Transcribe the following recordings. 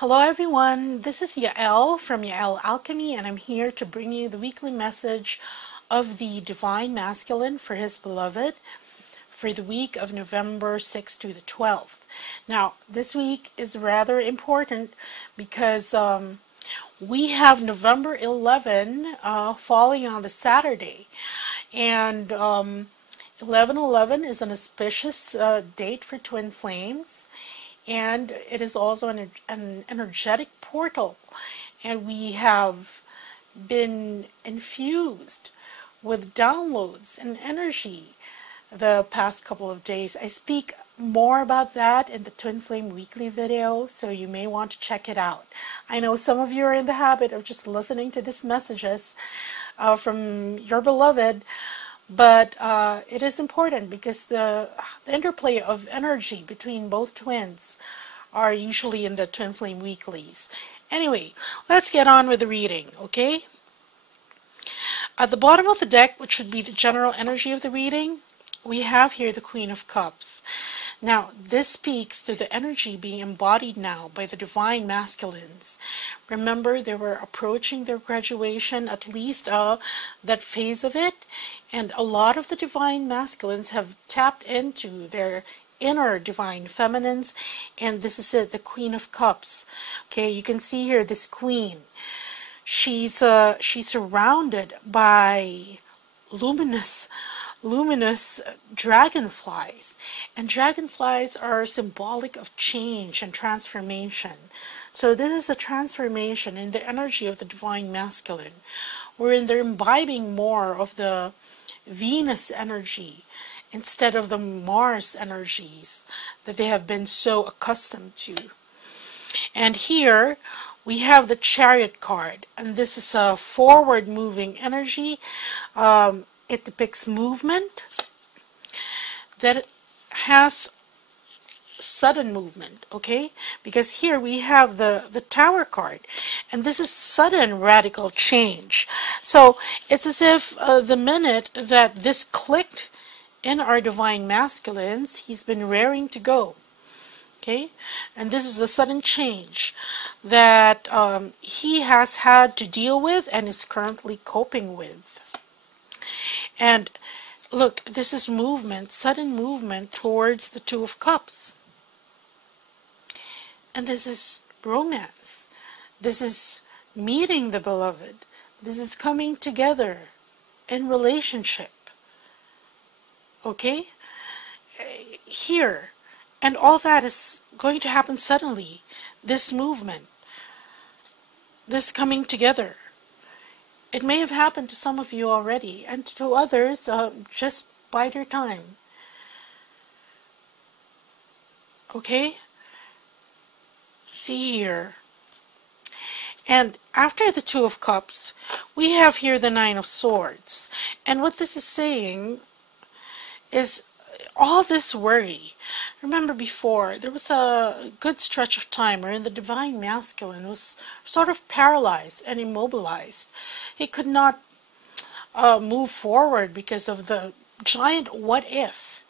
Hello everyone, this is Yael from Yael Alchemy, and I'm here to bring you the weekly message of the Divine Masculine for his beloved for the week of November 6th to the 12th. Now, this week is rather important because we have November 11 falling on the Saturday, and 11/11 is an auspicious date for twin flames. And it is also an energetic portal, and we have been infused with downloads and energy the past couple of days. I speak more about that in the Twin Flame Weekly video, so you may want to check it out. I know some of you are in the habit of just listening to these messages from your beloved, but it is important because the interplay of energy between both twins are usually in the Twin Flame Weeklies. Anyway, let's get on with the reading, okay? At the bottom of the deck, which should be the general energy of the reading, we have here the Queen of Cups. Now, this speaks to the energy being embodied now by the Divine Masculines. Remember, they were approaching their graduation, at least that phase of it, and a lot of the Divine Masculines have tapped into their inner Divine Feminines, and this is it, the Queen of Cups. Okay, you can see here this Queen. She's surrounded by luminous dragonflies, and dragonflies are symbolic of change and transformation. So this is a transformation in the energy of the Divine Masculine, wherein they're imbibing more of the Venus energy instead of the Mars energies that they have been so accustomed to. And here we have the Chariot card, and this is a forward moving energy. It depicts movement that has sudden movement, okay? Because here we have the Tower card, and this is sudden radical change. So it's as if the minute that this clicked in our Divine Masculines, he's been raring to go, okay? And this is the sudden change that he has had to deal with and is currently coping with. And look, this is movement, sudden movement towards the Two of Cups. And this is romance. This is meeting the beloved. This is coming together in relationship. Okay? Here. And all that is going to happen suddenly. This movement. This coming together. It may have happened to some of you already, and to others, just bide your time. Okay? See here. And after the Two of Cups, we have here the Nine of Swords. And what this is saying is all this worry. Remember before, there was a good stretch of time wherein the Divine Masculine was sort of paralyzed and immobilized. He could not move forward because of the giant what if.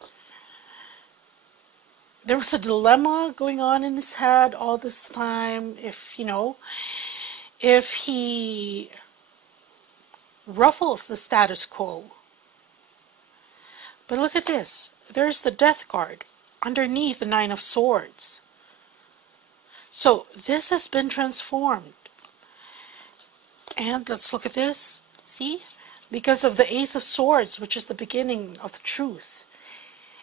There was a dilemma going on in his head all this time, if he ruffles the status quo. But look at this. There's the Death card underneath the Nine of Swords. So this has been transformed. And let's look at this. See? Because of the Ace of Swords, which is the beginning of the truth.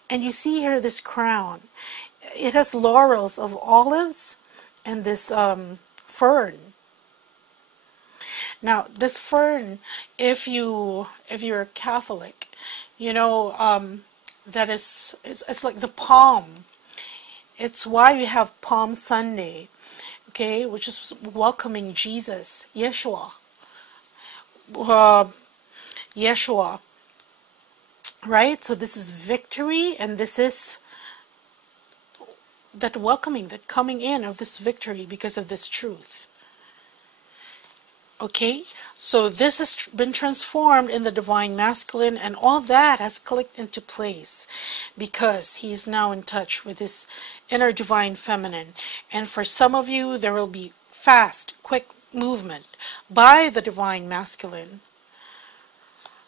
And you see here this crown. It has laurels of olives and this fern. Now, this fern, if you're Catholic, that it's like the palm. It's why we have Palm Sunday, okay, which is welcoming Jesus, Yeshua. Right? So this is victory, and this is that welcoming, that coming in of this victory because of this truth. Okay, so this has been transformed in the Divine Masculine, and all that has clicked into place because he's now in touch with his inner Divine Feminine. And for some of you, there will be fast, quick movement by the Divine Masculine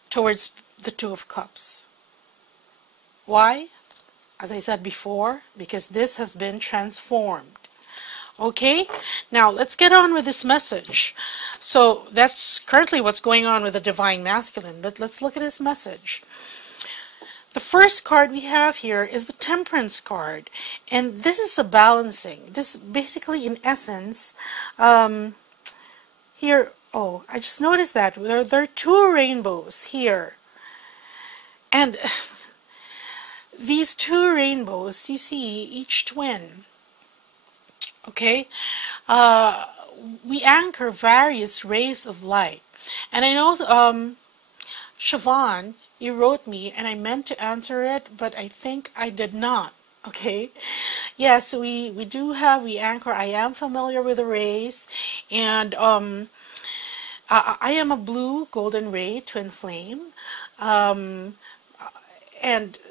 towards the Two of Cups. Why? As I said before, because this has been transformed. Okay, now let's get on with this message. So that's currently what's going on with the Divine Masculine, but let's look at his message. The first card we have here is the Temperance card, and this is a balancing. This basically, in essence, here, oh, I just noticed that there are two rainbows here, and these two rainbows, you see, each twin. Okay, we anchor various rays of light, and I know Siobhan, you wrote me and I meant to answer it, but I think I did not. Okay, yes, we anchor. I am familiar with the rays, and I am a blue golden ray twin flame, and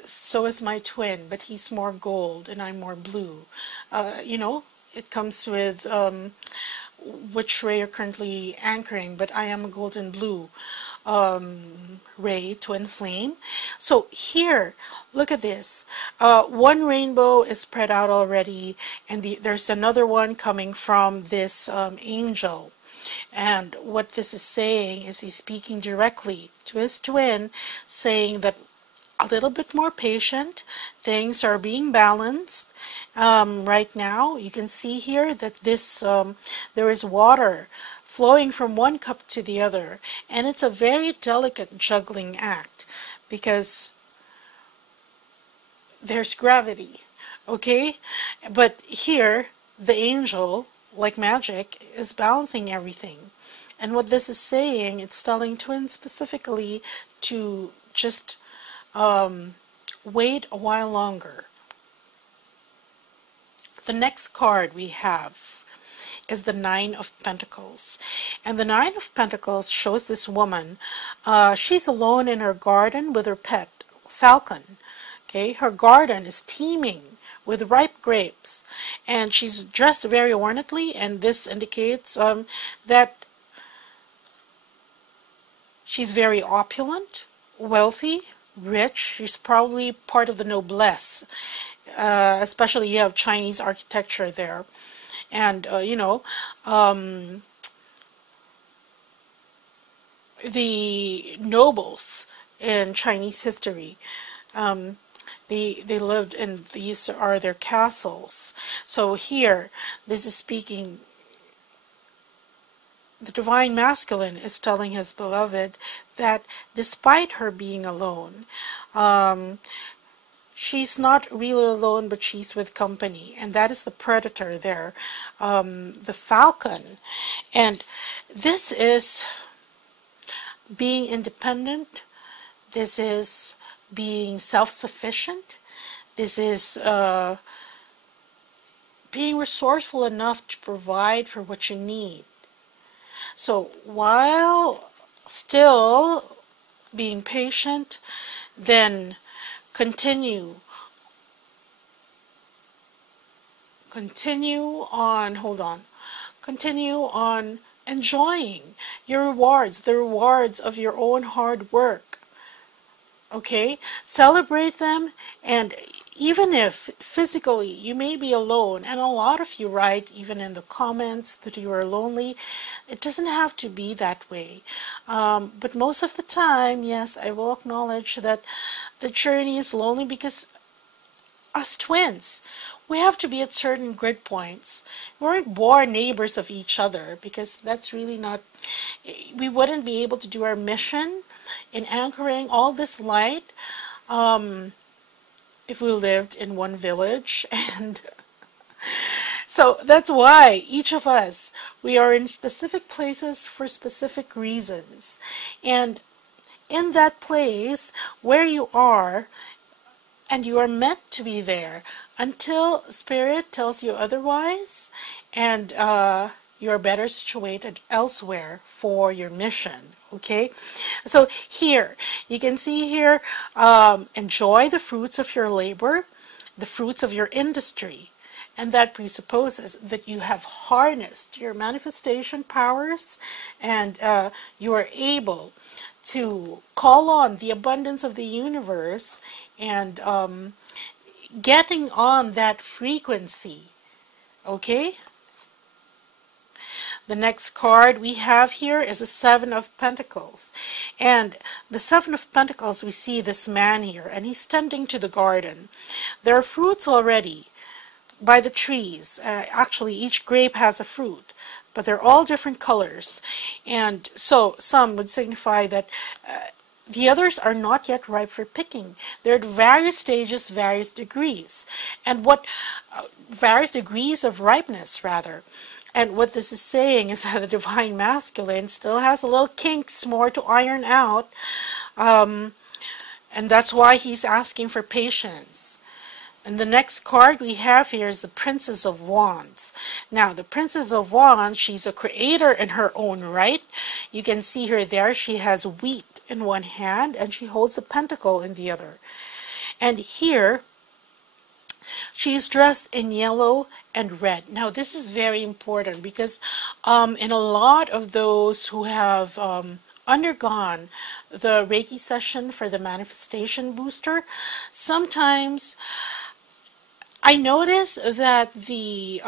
so is my twin, but he's more gold and I'm more blue. You know, it comes with which ray you're currently anchoring, but I am a golden blue ray twin flame. So here, look at this. One rainbow is spread out already, and there's another one coming from this angel. And what this is saying is he's speaking directly to his twin, saying that a little bit more patient. Things are being balanced. Right now, you can see here that this there is water flowing from one cup to the other, and it's a very delicate juggling act because there's gravity. Okay, but here the angel, like magic, is balancing everything. And what this is saying, it's telling twins specifically to just wait a while longer. The next card we have is the Nine of Pentacles. And the Nine of Pentacles shows this woman. She's alone in her garden with her pet, falcon. Okay, her garden is teeming with ripe grapes. And she's dressed very ornately, and this indicates that she's very opulent, wealthy, rich. She's probably part of the noblesse, especially you have Chinese architecture there, and you know, the nobles in Chinese history, they lived in, these are their castles. So here this is speaking, the Divine Masculine is telling his beloved that despite her being alone, she's not really alone, but she's with company. And that is the predator there, the falcon. And this is being independent. This is being self-sufficient. This is being resourceful enough to provide for what you need. So while still being patient, then continue on enjoying your rewards, the rewards of your own hard work. Okay, celebrate them. And even if physically you may be alone, and a lot of you write even in the comments that you are lonely, it doesn't have to be that way. But most of the time, yes, I will acknowledge that the journey is lonely because us twins, we have to be at certain grid points. We weren't born neighbors of each other, because that's really not, we wouldn't be able to do our mission in anchoring all this light if we lived in one village. And so that's why each of us, we are in specific places for specific reasons. And in that place where you are, and you are meant to be there until Spirit tells you otherwise, and you're better situated elsewhere for your mission. Okay, so here you can see here, enjoy the fruits of your labor, the fruits of your industry, and that presupposes that you have harnessed your manifestation powers, and you are able to call on the abundance of the universe and getting on that frequency. Okay? The next card we have here is the Seven of Pentacles. And the Seven of Pentacles, we see this man here, and he's tending to the garden. There are fruits already by the trees. Actually, each grape has a fruit, but they're all different colors. And so some would signify that the others are not yet ripe for picking. They're at various stages, various degrees. And what various degrees of ripeness, rather. And what this is saying is that the Divine Masculine still has a little kinks more to iron out. And that's why he's asking for patience. And the next card we have here is the Princess of Wands. Now, the Princess of Wands, she's a creator in her own right. You can see her there. She has wheat in one hand, and she holds a pentacle in the other. And here, she's dressed in yellow and red. Now, this is very important because in a lot of those who have undergone the Reiki session for the manifestation booster, sometimes I notice that the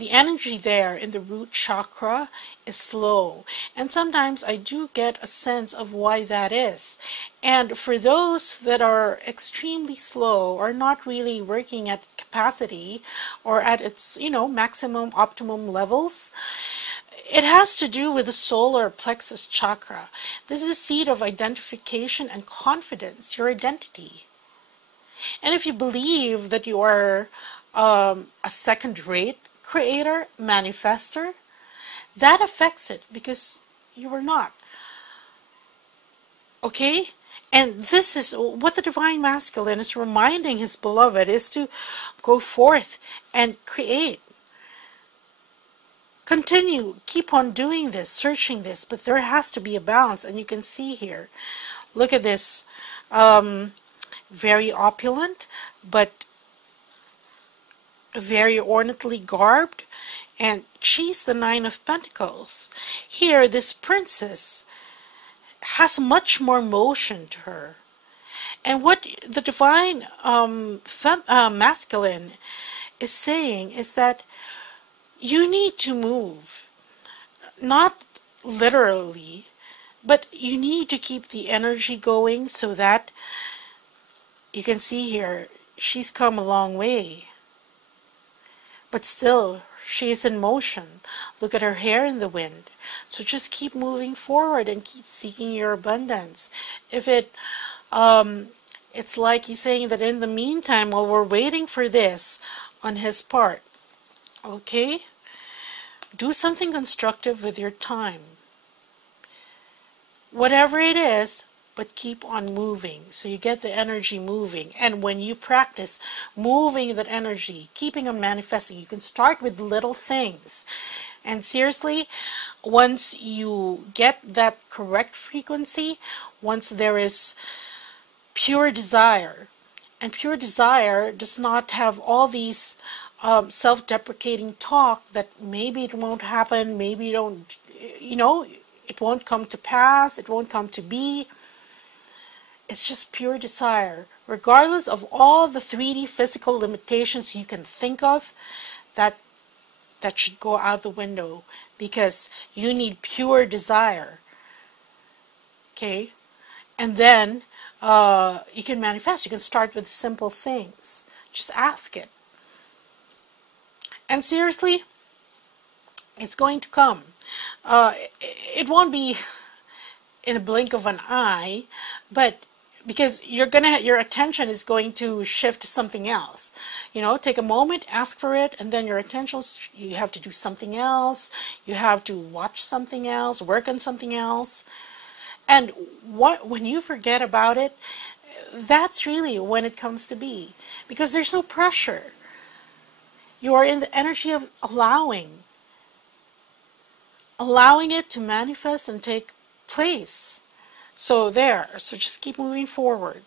energy there in the root chakra is slow, and sometimes I do get a sense of why that is. And for those that are extremely slow or not really working at capacity or at its, maximum optimum levels, it has to do with the solar plexus chakra. This is the seat of identification and confidence, your identity. And if you believe that you are a second-rate creator, manifester, that affects it because you are not. Okay? And this is what the Divine Masculine is reminding his beloved, is to go forth and create. Continue, keep on doing this, searching this, but there has to be a balance. And you can see here, look at this, very opulent, but very ornately garbed, and she's the Nine of Pentacles. Here, this princess has much more motion to her. And what the Divine Masculine is saying is that you need to move. Not literally, but you need to keep the energy going so that you can see here, she's come a long way. But still, she is in motion. Look at her hair in the wind. So just keep moving forward and keep seeking your abundance. If it's like he's saying that in the meantime, while we're waiting for this on his part, okay, do something constructive with your time. Whatever it is, but keep on moving so you get the energy moving. And when you practice moving that energy, keeping on manifesting, you can start with little things. And seriously, once you get that correct frequency, once there is pure desire, and pure desire does not have all these self-deprecating talk that maybe it won't happen, maybe you don't, it won't come to pass, it won't come to be. It's just pure desire. Regardless of all the 3D physical limitations you can think of, that should go out the window, because you need pure desire. Okay? And then you can manifest. You can start with simple things. Just ask it. And seriously, it's going to come. It won't be in a blink of an eye, but because your attention is going to shift to something else. Take a moment, ask for it, and then your attention, you have to do something else. You have to watch something else, work on something else. And when you forget about it, that's really when it comes to be. Because there's no pressure. You are in the energy of allowing. allowing it to manifest and take place. So there, so just keep moving forward.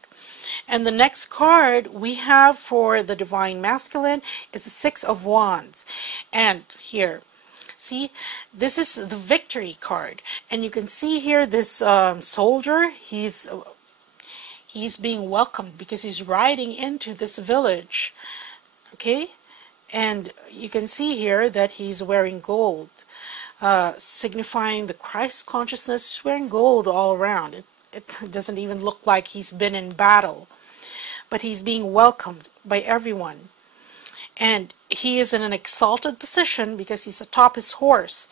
And the next card we have for the Divine Masculine is the Six of Wands. And here, see, this is the Victory card. And you can see here this soldier, he's being welcomed because he's riding into this village. Okay? And you can see here that he's wearing gold, signifying the Christ consciousness. He's wearing gold all around. It doesn't even look like he's been in battle, but he's being welcomed by everyone. And he is in an exalted position because he's atop his horse.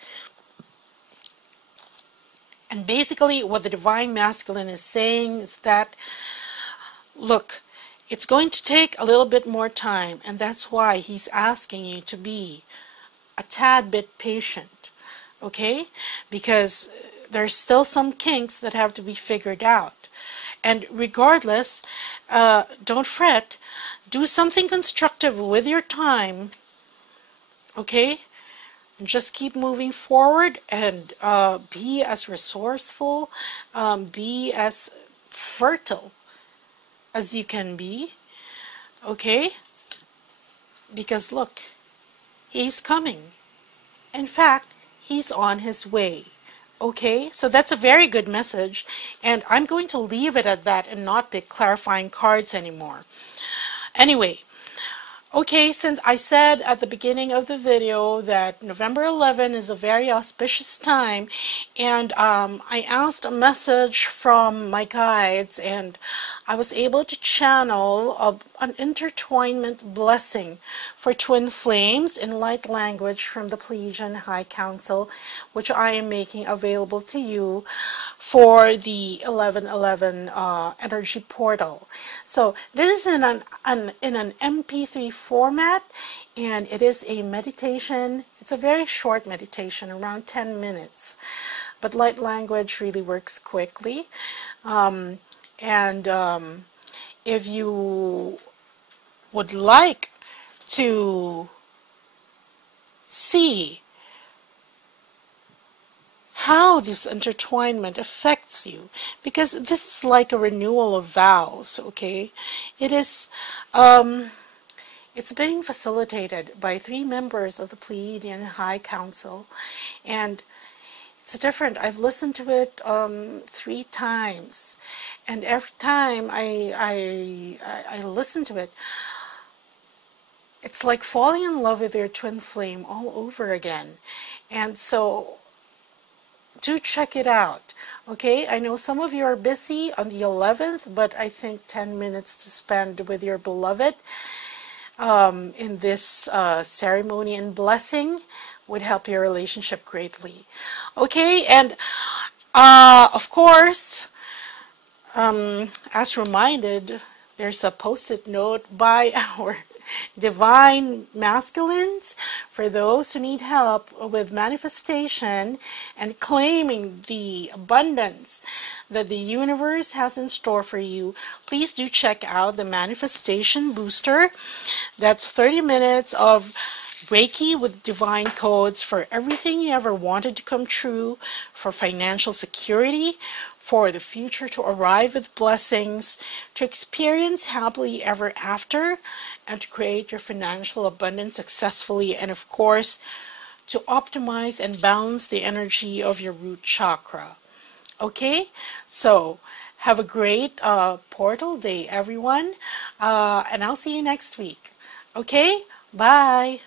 And basically what the Divine Masculine is saying is that, look, it's going to take a little bit more time, and that's why he's asking you to be a tad bit patient, okay? Because there's still some kinks that have to be figured out. And regardless, don't fret. Do something constructive with your time, okay? And just keep moving forward and be as resourceful, be as fertile as you can be, okay? Because look, he's coming. In fact, he's on his way. Okay, so that's a very good message, and I'm going to leave it at that and not pick clarifying cards anymore. Anyway, okay, since I said at the beginning of the video that November 11 is a very auspicious time, and I asked a message from my guides, and I was able to channel an intertwinement blessing for twin flames in light language from the Pleiadian High Council, which I am making available to you for the 1111 energy portal. So this is in an MP3 format, and it is a meditation. It's a very short meditation, around 10 minutes, but light language really works quickly. If you would like to see how this intertwinement affects you, because this is like a renewal of vows, okay? It is, it's being facilitated by 3 members of the Pleiadian High Council, and it's different. I've listened to it 3 times, and every time I listen to it, it's like falling in love with your twin flame all over again. And so do check it out, okay? I know some of you are busy on the 11th, but I think 10 minutes to spend with your beloved in this ceremony and blessing would help your relationship greatly. Okay, and of course, as reminded, there's a post-it note by our Divine Masculines for those who need help with manifestation and claiming the abundance that the universe has in store for you. Please do check out the Manifestation Booster. That's 30 minutes of Reiki with divine codes for everything you ever wanted to come true, for financial security, for the future to arrive with blessings, to experience happily ever after, and to create your financial abundance successfully, and of course, to optimize and balance the energy of your root chakra. Okay, so have a great portal day, everyone, and I'll see you next week. Okay, bye.